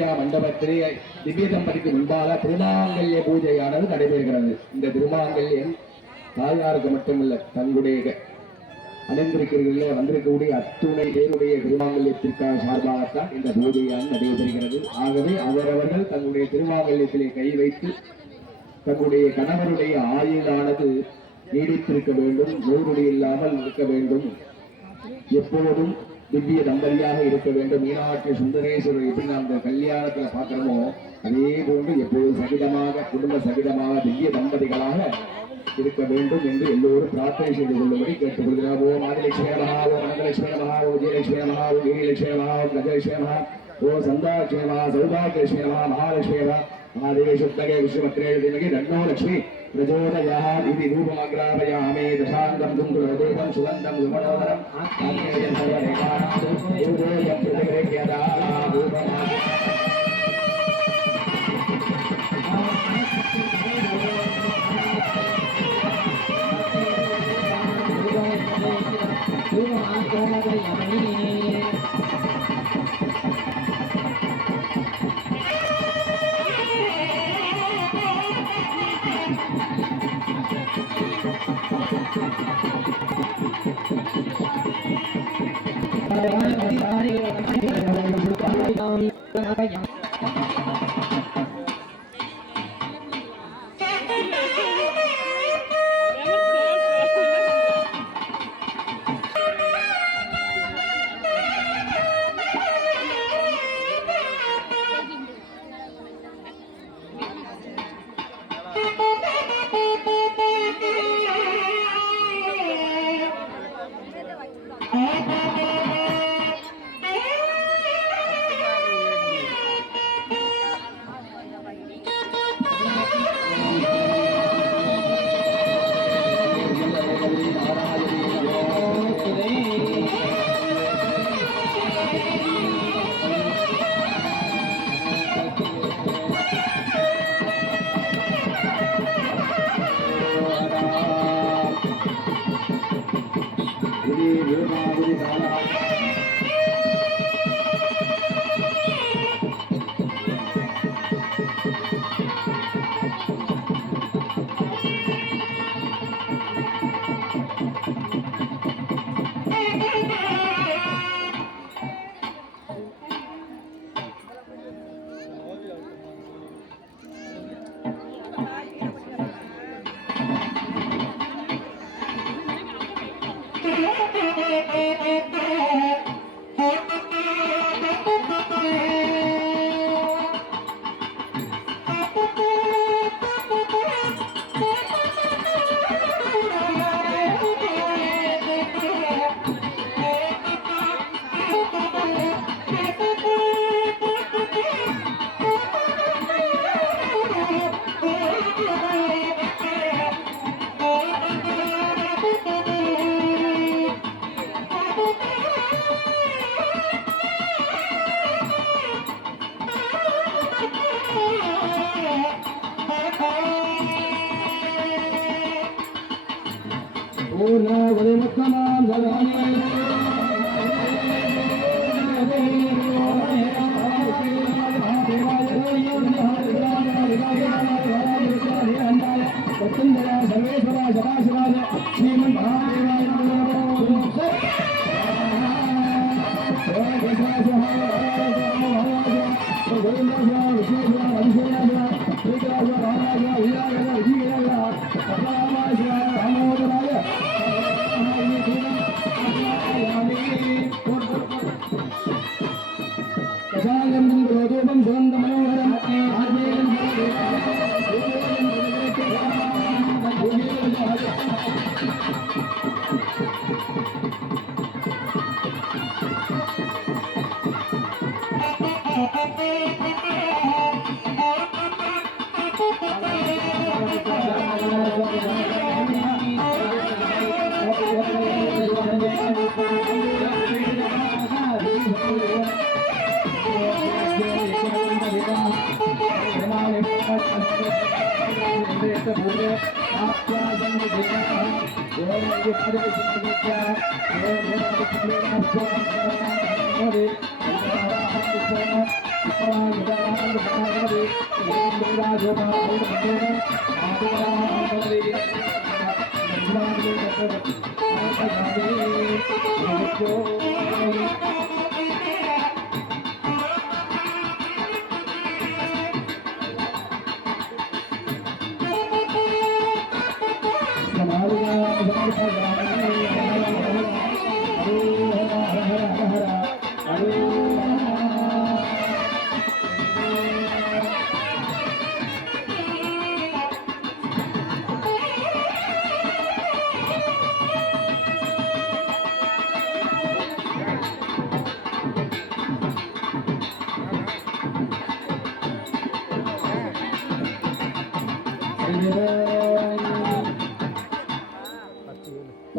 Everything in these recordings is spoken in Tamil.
பூஜா மண்டபத்திலே திவ்ய தம்பதிக்கு முன்பாக திருமாங்கல்ய பூஜையானது நடைபெறுகிறது. இந்த திருமாங்கல்யம் தாயாருக்கு மட்டுமல்ல, தங்களுடைய அணிந்திருக்கிறீர்களே வந்திருக்கக்கூடிய அத்துணை பேருடைய திருமாங்கல்யத்திற்காக சார்பாகத்தான் இந்த பூஜையானது நடைபெறுகிறது. ஆகவே அவரவர்கள் தங்களுடைய திருமாங்கல்யத்திலே கை வைத்து தங்களுடைய கணவருடைய ஆயுளானது நீடித்திருக்க வேண்டும், நோய்நொடி இல்லாமல் இருக்க வேண்டும், எப்போதும் திவ்ய தம்பதியாக இருக்க வேண்டும். மீனாட்சி சுந்தரேஸ்வரர் எப்படி நாம் இந்த கல்யாணத்துல பார்க்கிறோமோ அதே போன்று எப்போதும் சகிதமாக குடும்ப சகிதமாக திவ்ய தம்பதிகளாக இருக்க வேண்டும் என்று எல்லோரும் பிரார்த்தனை செய்து கொள்ளும்படி கேட்டுக்கொள்கிறார். ஓம் ஆதிலட்சுமி நமஹ, ஓம் அனந்தலட்சுமி நமஹ, ஓம் ஜெயலட்சுமி நமஹ, ஓம் வீரலட்சுமி நமஹ, ஓம் கஜலட்சுமி நமஹ, ஓம் சந்தாலட்சுமி நமஹ, சௌபாகியலட்சுமி நமஹ, மகாலட்சுமி நமஹ, महादेवेशुद्धगे विश्वमत्रे दिनगे रन्नो लक्ष्मी प्रचोदयाः इति रूपमग्रापयामि दशाङ्गं दुन्दुरदेवं सुगन्धं सुमनोहरम् आत्मनेयं सर्वदेवानां देवदेयं प्रतिगृह्यता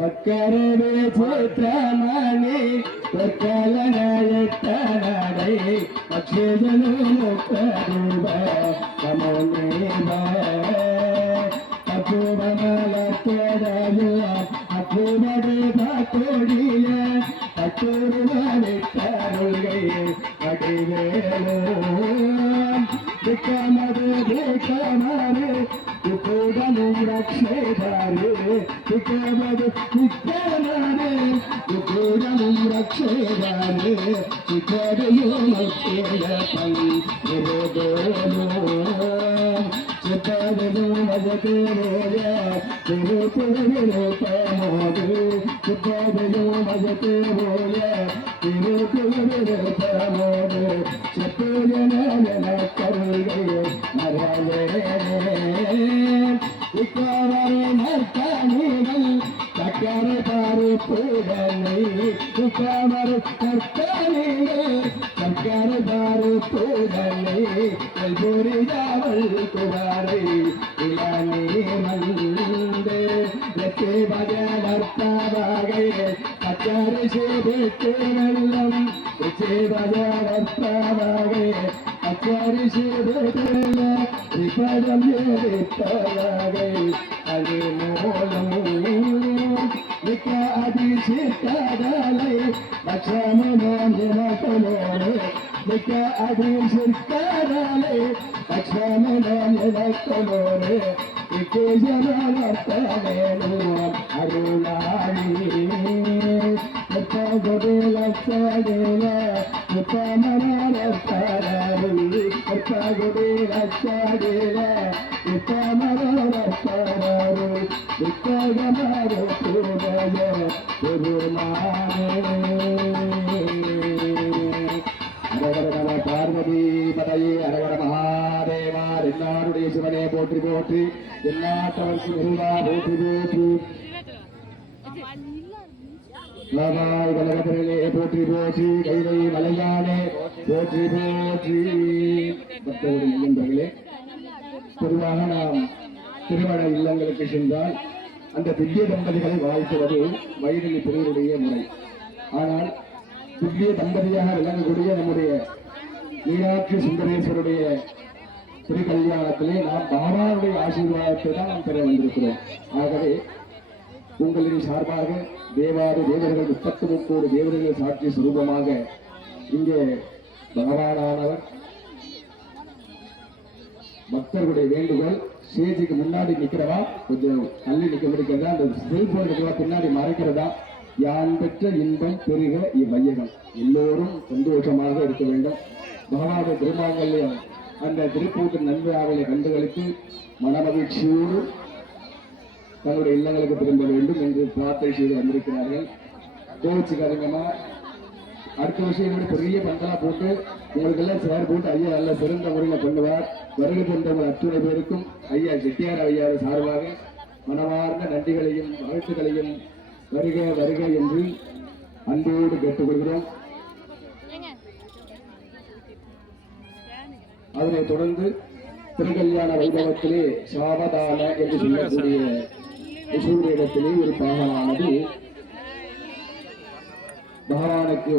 பக்கரவே சூத்திரமணி பொற்கலனடை பட்சேதனு முக்கரூப கமோனேவ அபூபமலத்தோடய அபூபடு பாத்தோடிய பட்டூருவனிட்டருகை அடிவேலோ திக்கமது திக்கமது துக்கூடமும் ரக்ஷேதாரு திக்கமது திக்கமது துக்கூடமும் ரக்ஷேதாரு திக்கதையும் முக்கிய பங்கிரோதோனோ சித்ததையும் மஜதேரோய திருப்புவிரோபமோது சித்ததையும் மஜதேரோய திருப்புவிரோபமோது சித்தஜன கருகை மரவே இக்கவரை நற்கணிகள் சக்கர பருப்புடனை இக்கவரை நற்கணிகள் சக்கர பருப்புடனை புரியாமல் குவாரை இளநீரந்து வெற்றி பஜனர்த்தவகை சக்கரை சேவித்து வெள்ளம் வெற்றி பஜனர்த்தவகை சக்கரை சேவித்து விபதம் ஏவித்தவகை அது மூலம் மிக்க அதிசித்ததலை பட்சமனம் எனக்கலோடு மிக்க அதிசித்ததலை பட்சமனம் எனக்கலோடு விக்கேஜனவர்த்தவேணும் அருளாளி முப்பது லட்சடில முப்பமரத்தரருள் முப்பது லட்சடில முப்பமரத்தரருள் விக்ககமர புரய பெருமானே அரவர பார்வதி பதையே அரவர மகாதேவா எல்லாருடைய சிவனே போற்றி போற்றி எல்லாத்தவர்க்கு முருகா போற்றி போற்றி லவாய் வலகபரிலே போற்றி போற்றி கைலை மலையானே போற்றி போற்றி பக்தருடைய இல்லங்களே பொதுவாக நாம் திருமண இல்லங்களுக்கு சென்றால் அந்த திவ்ய தம்பதிகளை வாழ்த்துவது வயதில் பெரியவருடைய முறை. ஆனால் திவ்ய தம்பதியாக விளங்கக்கூடிய நம்முடைய மீனாட்சி சுந்தரேஸ்வருடைய திருக்கல்யாணத்திலே நாம் பாபாவுடைய ஆசீர்வாதத்தை தான் நாம் பெற வந்திருக்கிறோம். ஆகவே உங்களின் சார்பாக தேவாறு தேவர்கள் 33 தேவர்கள் சாட்சி சுரூபமாக இங்கே பகவானானவர் பக்தர்களுடைய வேண்டுகோள், ஸ்டேஜுக்கு முன்னாடி நிக்கிறவா கொஞ்சம் தள்ளி நிக்க முடிக்கிறதா, அந்த செல்போன் இருக்கிறவா பின்னாடி மறைக்கிறதா, யான் பெற்ற இன்பம் பெருக இவ்வையகம் எல்லோரும் சந்தோஷமாக இருக்க வேண்டும். பகவானுடைய திருமாங்கல்யம் அந்த திருப்பூட்டு நன்மையாவலை கண்டுகளித்து மனமகிழ்ச்சியோடு தங்களுடைய இல்லங்களுக்கு திரும்ப வேண்டும் என்று பிரார்த்தனை செய்து வந்திருக்கிறார்கள். கோவிச்சுக்காரங்கம்மா, அடுத்த விஷயம் கூட பெரிய பந்தலா போட்டு உங்களுக்கு எல்லாம் சேர் போட்டு ஐயா நல்ல சிறந்த முறையில் பண்ணுவார். வருகை தந்தவங்க அத்துணை பேருக்கும் ஐயா செட்டியார் ஐயாறு சார்பாக மனமார்ந்த நன்றிகளையும் வாழ்த்துக்களையும் வருக வருக என்று அன்போடு கேட்டுக்கொள்கிறோம். அதனைத் தொடர்ந்து திருக்கல்யாண வைபவத்திலே சாவதான என்று சொல்லக்கூடிய சூரியத்திலே ஒரு பாகமானது பகவானுக்கு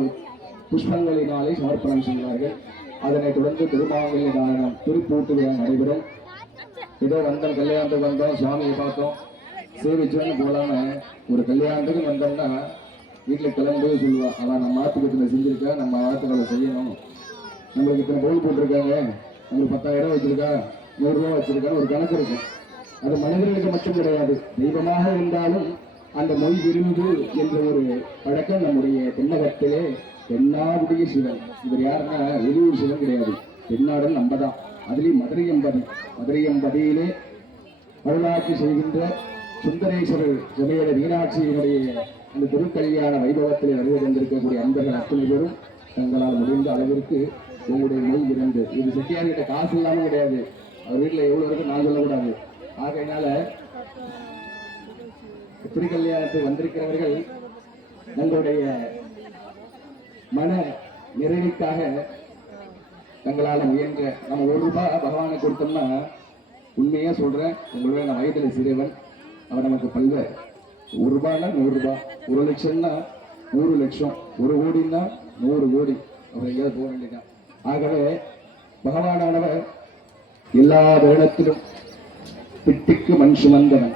புஷ்பங்களினாலே சமர்ப்பணம் செய்வார்கள். அதனைத் தொடர்ந்து திருமாங்கல்ய தாரணம் திருப்பூட்டு விழா நடைபெறும். ஏதோ வந்தோம், கல்யாணத்துக்கு வந்தோம், சுவாமியை பார்த்தோம், சேவிச்சோன்னு போலாம ஒரு கல்யாணத்துக்கு வந்தோம்னா வீட்டில் கிளம்பு சொல்லுவா, அவன் நம்ம ஆத்துக்கத்தில் செஞ்சிருக்கா, நம்ம ஆத்துக்களை செய்யணும் நம்மளுக்கு இத்தனை பொருள் போட்டிருக்காங்க, நம்மளுக்கு 10,000 வச்சிருக்கா, 100 ரூபா வச்சிருக்கான்னு ஒரு கணக்கு இருக்கும். அது மனிதர்களுக்கு மட்டும் கிடையாது, தெய்வமாக இருந்தாலும் அந்த மொய் விருந்து என்ற ஒரு பழக்கம் நம்முடைய தென்னகத்திலே தென்னாடுடைய சிவன். இவர் யாருன்னா வெளியூர் சிவன் கிடையாது, தென்னாடன் நம்பதான். அதுலேயும் மதுரையம்பதியிலே அருளாட்சி செய்கின்ற சுந்தரேஸ்வரர் சமேத மீனாட்சியினுடைய அந்த திருக்கல்யாண வைபவத்தில் வருகை தந்திருக்கக்கூடிய அன்பர்கள் அத்தனை பேரும் தங்களால் முடிந்த அளவிற்கு உங்களுடைய மொய் விருந்து. இது செட்டியார்கிட்ட காசு இல்லாமல் கிடையாது, அவர் வீட்டில் எவ்வளோ இருக்கு நான் சொல்லக்கூடாது. ஆகையினால திருக்கல்யாணத்துக்கு வந்திருக்கிறவர்கள் தங்களுடைய மன நிறைவுக்காக தங்களால் முயன்ற நம்ம 1 ரூபாய் பகவானை கொடுத்தோம்னா, உண்மையா சொல்றேன், உங்களுடைய நான் வயதுல சிறுவன், அவர் நமக்கு பல்வேறு 1 ரூபாய்னா 100 ரூபாய், 1 லட்சம்னா 100 லட்சம், 1 கோடின்னா 100 கோடி, அவர் எங்கேயாவது போக வேண்டியதான். ஆகவே பகவானானவர் எல்லா இடத்திலும் பிட்டுக்கு மண் சுமந்தவன்.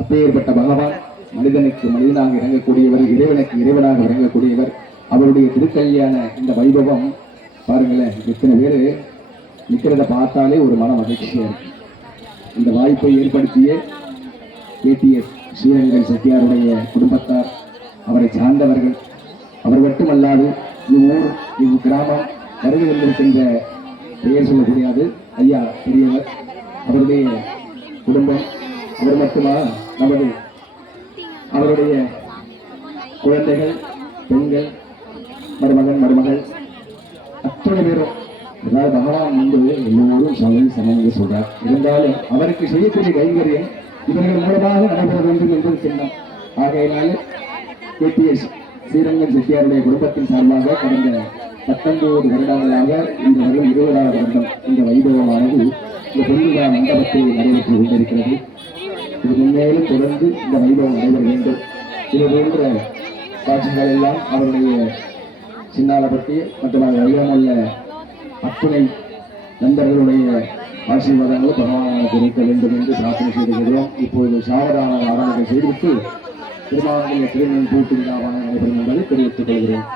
அப்பேற்பட்ட பகவான் மனிதனுக்கு மனிதனாக இறங்கக்கூடியவர், இறைவனுக்கு இறைவனாக இறங்கக்கூடியவர். அவருடைய திருக்கல்யாண இந்த வைபவம் பாருங்களேன், எத்தனை பேர் நிற்கிறத பார்த்தாலே ஒரு மன மகிழ்ச்சியா இருக்கு. இந்த வாய்ப்பை ஏற்படுத்திய KTS ஸ்ரீரங்கம் செட்டியாருடைய குடும்பத்தார், அவரை சார்ந்தவர்கள், அவர் மட்டுமல்லாது இவ்வூர் இவ்கிராமம் வருகை வந்திருக்கின்ற பெயர் சொல்ல முடியாது ஐயா பெரியவர், அவருடைய குடும்பம், அவர் மட்டுமா நமது அவருடைய குழந்தைகள், பெண்கள், மருமகன் மருமகள் அத்தனை பேரும், அதாவது பகவான் வந்து எல்லோரும் சமம் சொல்றார். இருந்தாலும் அவருக்கு செய்யக்கூடிய கைங்கரியம் இவர்கள் மூலமாக நடைபெற வேண்டும் என்பது சின்னம். ஆகையினால KTS ஸ்ரீரங்கம் செட்டியாருடைய குடும்பத்தின் சார்பாக கடந்த 19 வருடங்களாக இந்த வருடம் 20வது வருடம் இந்த வைபவமானது இந்த பொன்விழா மண்டபத்தில் நடைபெற்று கொண்டிருக்கிறது. இது முன்னேறும் தொடர்ந்து இந்த வைபவம் நடைபெற வேண்டும். இது போன்ற காட்சிகள் எல்லாம் அவருடைய சின்னாலப்பட்டி மற்றும் வைரமுள்ள அத்துணை நண்பர்களுடைய ஆசீர்வாதங்களும் பகவானுக்கு இருக்க வேண்டும் என்று பிரார்த்தனை செய்திருக்கிறோம். இப்போது சாவதான ஆராதனை செய்துவிட்டு திருமாவளவன் திருமணம் பூட்டு விழாவாக நடைபெறும் என்பதை தெரிவித்துக் கொள்கிறேன்.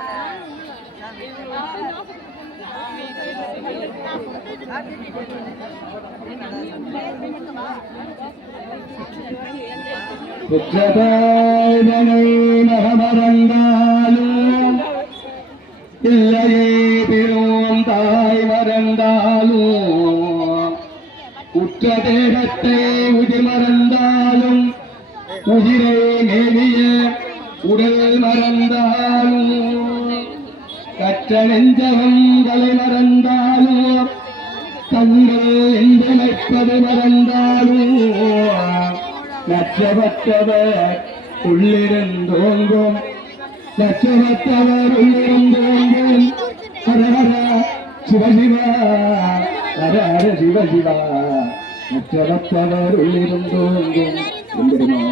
மறந்தாலும் இல்லையே பெரும் தாய் மறந்தாலும், உற்ற தேகத்தை உயிர் மறந்தாலும், உயிரை மேவிய உடல் மறந்தாலும், கற்ற நெஞ்சகங்களை மறந்தாலும், கண்கள் என்றழைப்பது மறந்தாலும், நற்றவற்றவர் உள்ளிருந்தோங்கும், நற்றவற்றவர் உள்ளிருந்தோங்கும், ஹர ஹர சிவசிவா, ஹர ஹர சிவசிவா, நற்றவற்றவர் உள்ளிருந்தோங்கும் என்பதுமா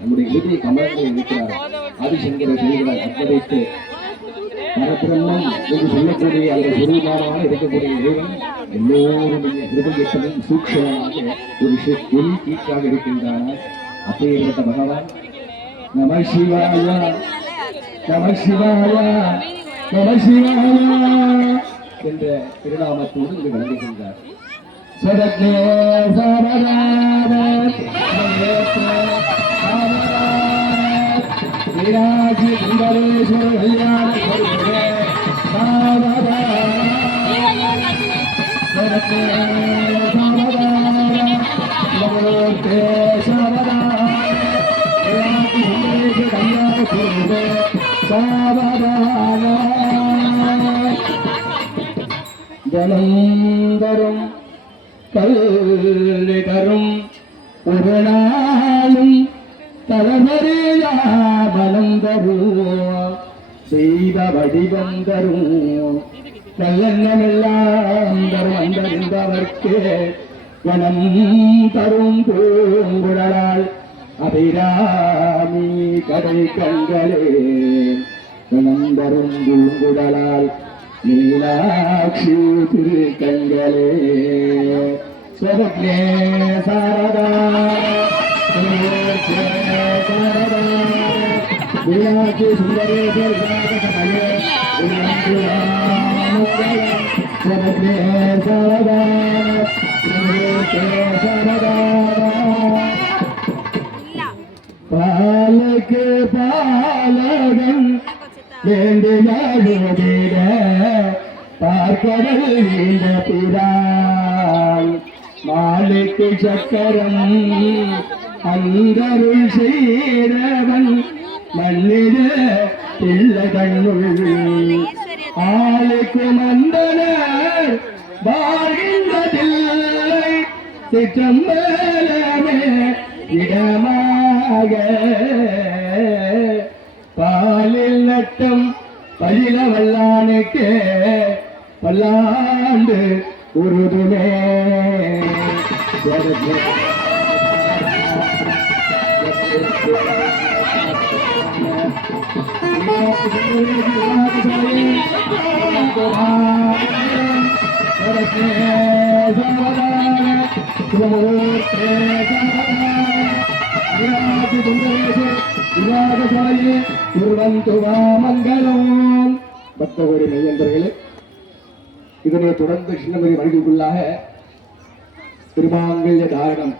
நம்முடைய இறுதி கமலங்களை இருக்கிறார். ஆதிசங்கர செய்கிறார் அற்பதைத்து பரபிரம்மம் என்று சொல்லக்கூடிய அந்த சுரூபமாக இருக்கக்கூடிய இறைவன் எல்லோருடைய ஹிருதயத்திலும் சூட்சமாக ஒரு ஒளி கீற்றாக இருக்கின்றான. அப்பேற்பட்ட பகவான் நம சிவாய நம சிவாய நம சிவாய என்ற திருநாமத்தோடு இங்கு விளங்குகின்றார். சதக்னே சாமராத வீராஜி சுந்தரேஸ்வர கல்யாண ஜனந்தரும் கல்வி தரும் ஒரு நாளும் தலமறியா மனம் தரும் செய்த வடிவம் தரும் கல்லெல்லாம் தரும் அந்தறிந்தவர்க்கு கணம் தரும் பூங்குழலால் அபிராமி கடை கண்களே கணம் தரும் பூங்குழலால் மீனாட்சி திரு கண்களே ஸ்வரக்னே சாரதா மீனாட்சி சுந்தரேஸ்வர பாலுக்கு பாலகன் வேண்டிய பார்க்கடல் இந்த பிரான் மாலுக்கு சக்கரம் அந்தருள் செய்தவன் மன்னிட பிள்ளைகளுள் ஆளுக்கு மந்தனர் வாழ்கின்றதில்லை சிற்றம்பலமே இடமாக பாலில் நட்டம் பழில வல்லானுக்கு பல்லாண்டு உருதுமே மங்களம் பக்தகோடி மையந்தர்களே, இதனை தொடர்ந்து சின்னமதி மனிதக்குள்ளாக திருமாங்கல்ய தாரணம்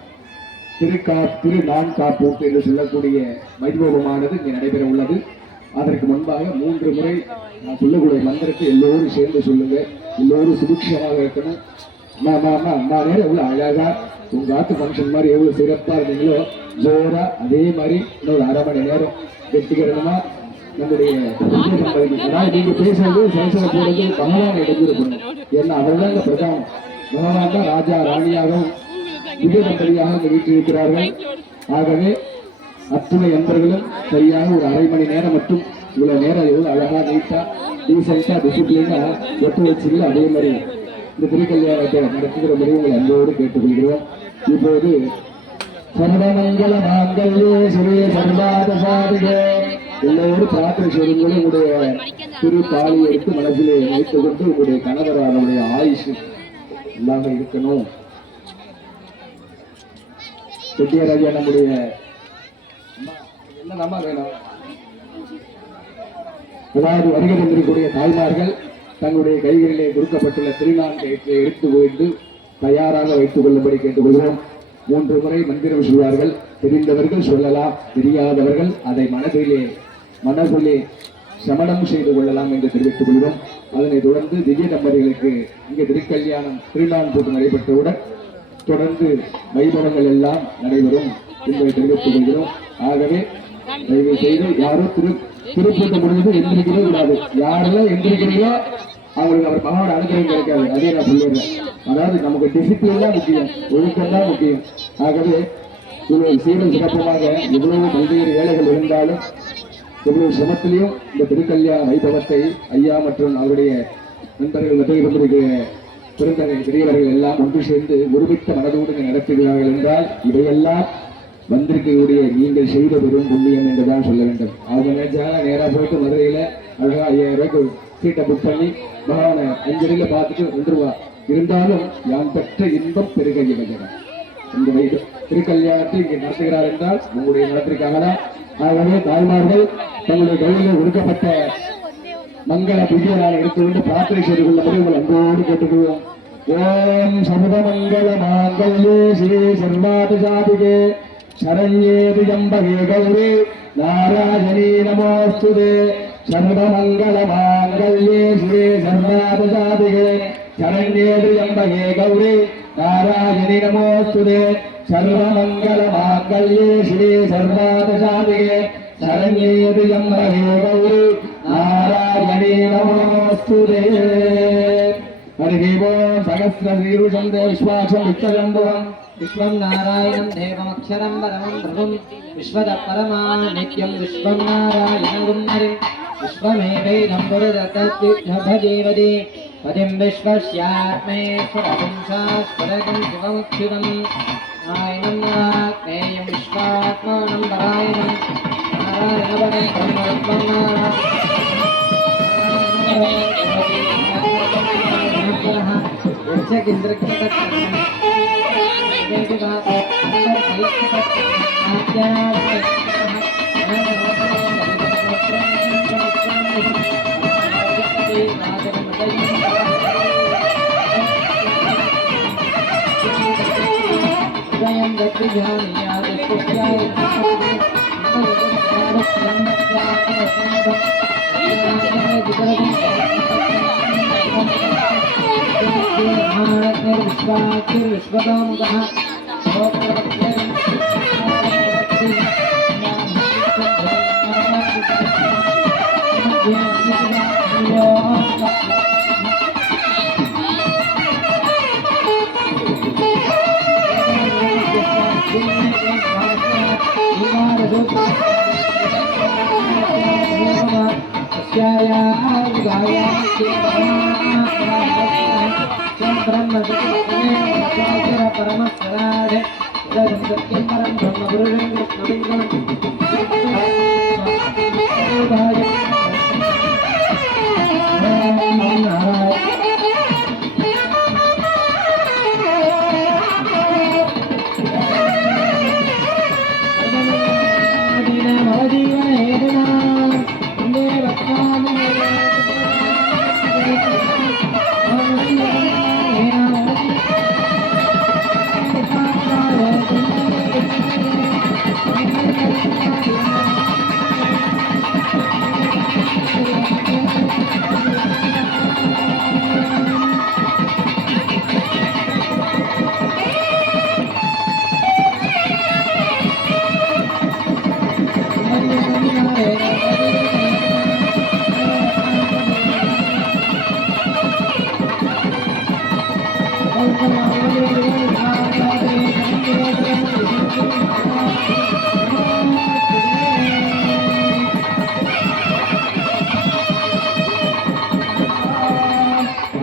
திருநான்காப்போட்டு என்று சொல்லக்கூடிய வைபவமானது இங்கே நடைபெற உள்ளது. அதற்கு முன்பாக 3 முறை நான் சொல்லக்கூடிய மந்திரத்தை எல்லோரும் சேர்ந்து சொல்லுங்க. எல்லோரும் சுபிக்ஷமாக இருக்கணும். நான் நேரம் எவ்வளவு அழகா உங்க ஆத்து ஃபங்க்ஷன் மாதிரி எவ்வளவு சிறப்பா இருந்தீங்களோ ஜோரா அதே மாதிரி இன்னொரு 1/2 மணி நேரம் வெற்றிகரமா நம்முடைய அதாவது நீங்க பேசுறது சரசர போறது பகவான் எடுத்துருக்கணும். ஏன்னா அவர்தான் இந்த பிரதானம். பகவான் தான் ராஜா ராணியாகவும் விஜய தம்பதியாக இந்த வீட்டில் இருக்கிறார்கள். ஆகவே அத்துணை நண்பர்களும் சரியாக ஒரு 1/2 மணி நேரம் மட்டும் இவ்வளவு நேரம் எவ்வளவு அழகா நீட்டா டீசென்டா டிசிப்ளினா ஒட்டு வச்சுங்களோ அதே மாதிரி இந்த திருக்கல்யாணத்தை நடத்துகிற முறை உங்களை அன்போடு கேட்டுக்கொள்கிறோம். இப்போது சர்வமங்கல மாங்கல்யே சுரே சர்வாத சாதிகே எல்லோரும் பிரார்த்தனை செய்யும்போது உங்களுடைய திரு தாலி எடுத்து மனசிலே வைத்துக் கொண்டு உங்களுடைய கணவரானுடைய ஆயுஷ் இல்லாம இருக்கணும். செட்டியாராஜா நம்முடைய என்ன நம்ம வேணும், அதாவது வருகை தந்திருக்கக்கூடிய தாய்மார்கள் தங்களுடைய கைகளிலே கொடுக்கப்பட்டுள்ள திருநான்கை எடுத்து கொண்டு தயாராக வைத்துக் கொள்ளும்படி கேட்டுக்கொள்கிறோம். 3 முறை மந்திரம் சொல்வார்கள். தெரிந்தவர்கள் சொல்லலாம், தெரியாதவர்கள் அதை மனதிலே சமணம் செய்து கொள்ளலாம் என்று தெரிவித்துக் கொள்கிறோம். அதனைத் தொடர்ந்து திவ்ய தம்பதிகளுக்கு இங்கே திருக்கல்யாணம் திருநான்கூட்டு நடைபெற்றவுடன் தொடர்ந்து வைபவங்கள் எல்லாம் நடைபெறும் என்பதை தெரிவித்துக் கொள்கிறோம். ஆகவே தயவு செய்து யாரும் திருப்பூட்ட முடிஞ்சது எந்திரிக்கவே கூடாது. யாரெல்லாம் எந்திரிக்கிறீங்களோ அவங்களுக்கு அவர் மகனோட அனுகிரகம் கிடைக்காது. அதே நான் சொல்லிடுறேன். அதாவது நமக்கு டிசிப்ளின் தான் முக்கியம், ஒழுக்கம் தான் முக்கியம். ஆகவே இவ்வளவு சீரும் சிறப்பமாக எவ்வளவு பல்வேறு வேலைகள் இருந்தாலும் எவ்வளவு சிரமத்திலையும் இந்த திருக்கல்யாண வைபவத்தை ஐயா மற்றும் அவருடைய நண்பர்கள் மற்றவர்களுடைய பிறந்த பெரியவர்கள் எல்லாம் ஒன்று சேர்ந்து ஒருமித்த மனதோடு நடத்துகிறார்கள் என்றால் இவையெல்லாம் வந்திருக்கக்கூடிய நீங்கள் செய்த பெரும் புண்ணியம் என்றுதான் சொல்ல வேண்டும். அவங்க நினைச்சாங்க நேராக போயிட்டு மதுரையில அழகா 5000 ரூபாய்க்கு சீட்டை புக் பண்ணி பகவானை 5 அடியில பார்த்துட்டு வந்துருவா. இருந்தாலும் யாம் பெற்ற இன்பம் பெருக இவர்கள் இந்த திருக்கல்யாணத்தை இங்கே நடத்துகிறார் என்றால் உங்களுடைய நடத்திற்காக தான். ஆகவே தாய்மார்கள் தங்களுடைய கையிலே ஒடுக்கப்பட்ட மங்கள புதியனால எடுத்துக்கொண்டு பிரார்த்தனை செய்து கொள்ளப்படி உங்கள் அன்போடு கேட்டுக்கொள்வோம். ஓம் சமுதமங்கல மாங்கல்யே ஸ்ரீ சர்வாத சாதிகே சரண்யே திஜம்பகே கௌரி நாராயணீ நமோஸ்துதே. சமுதமங்கல மாங்கல்யே ஸ்ரீ சர்வாத சாதிகே சரண்யே திஜம்பகே கௌரி நாராயணீ நமோஸ்துதே. சர்வமங்கல மாங்கல்யே ஸ்ரீ சர்வாத சாதிகே சரண்யே திஜம்பகே கௌரி நாராயணீ நமோஸ்துதே. हरि ओम सहस्रशीर्षं विश्वासं वित्तजम्बुवं विश्वं नारायणं देवमक्षरं परमं प्रभुं विश्वतपरमा नित्यं विश्वं नारायणं हरिं विश्वमेवैनं पुरदत्तभजीवति पदिं विश्वस्यात्मेश्वरं शाश्वतं शिवमच्युतं नारायणं नारायणं विश्वात्मानं परायणं नारायणं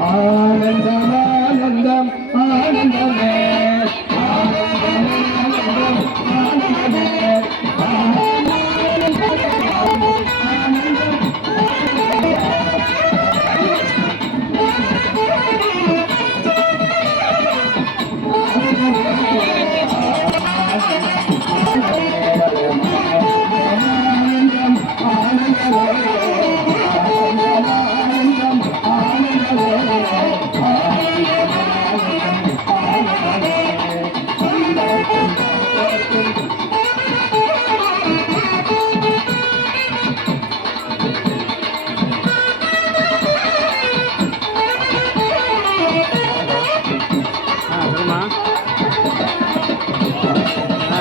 ஆனந்தம் ஆனந்தம் ஆனந்தமே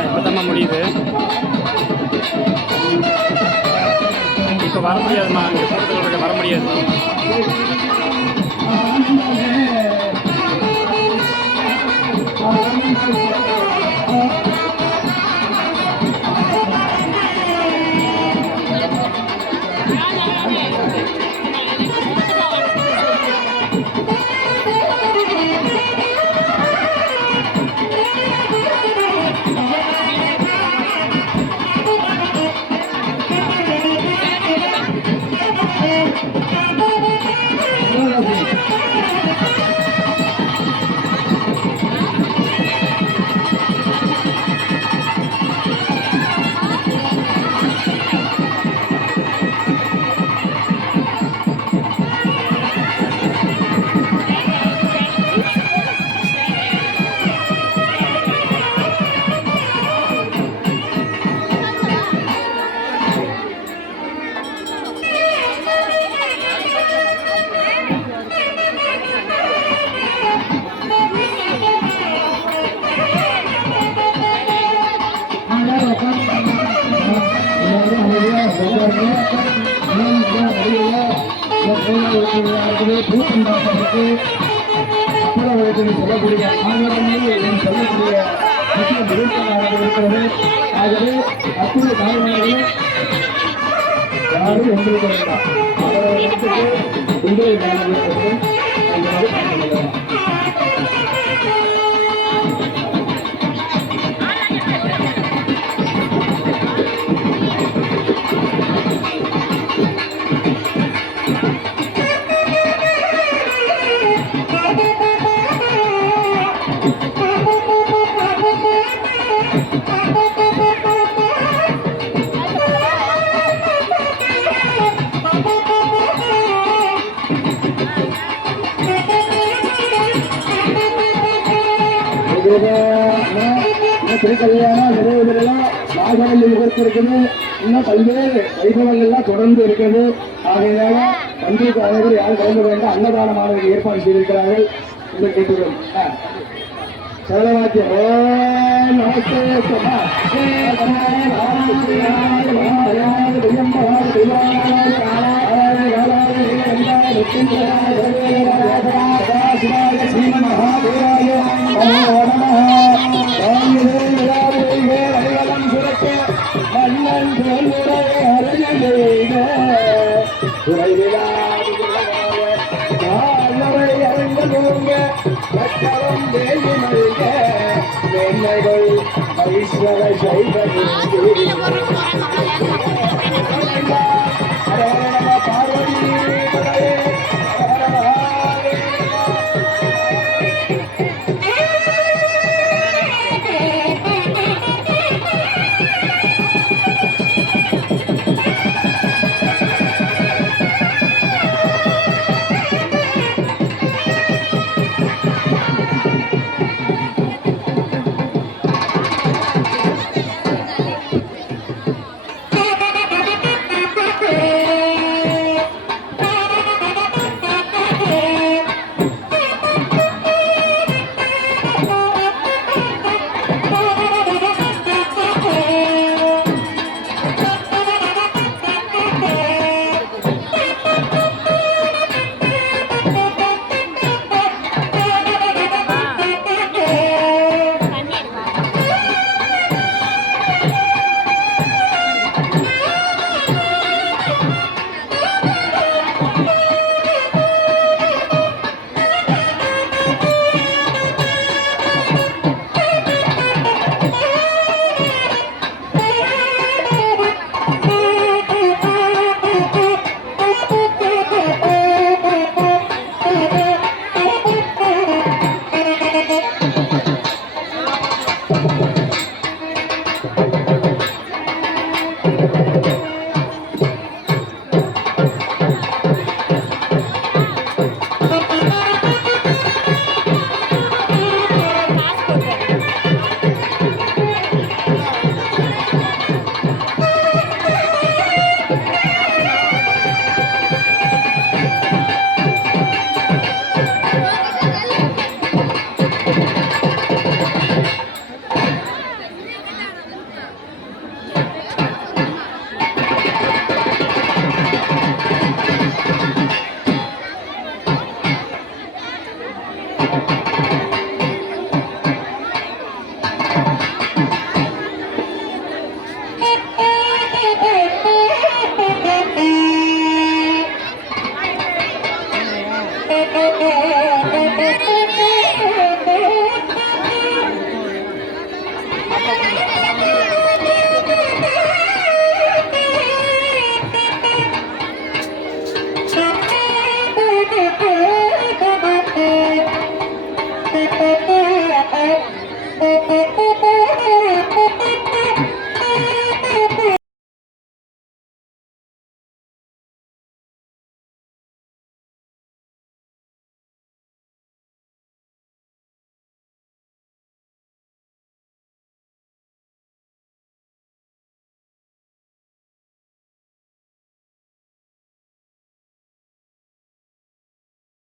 இப்போதாம்மா முடியுது. இப்போ வர முடியாதுமா, இங்கே கூட்டத்தில் வர முடியாது. சொல்லக்கூடிய ஆகவே சொல்லக்கூடிய இருக்கிறது. ஆகவே அற்புத காரணங்களே யாரும் உங்களுக்கு வேண்டாம். திருக்கல்யாணம் நிறைவு பெறலாம். நாகவல்லி விபத்து இருக்குது. இன்னும் பல்வேறு வைபவங்கள்லாம் தொடர்ந்து இருக்குது. ஆகையினால பந்திக்கு அனைவரும் யாரும் கலந்து வேண்டாம். அன்னதானமானவர்கள் ஏற்பாடு செய்திருக்கிறார்கள் என்று கேட்டுக்கிறோம். சரளவாக்கியம் ஓம் நமஸ்தே சுமா ஐஸ்வர சைவ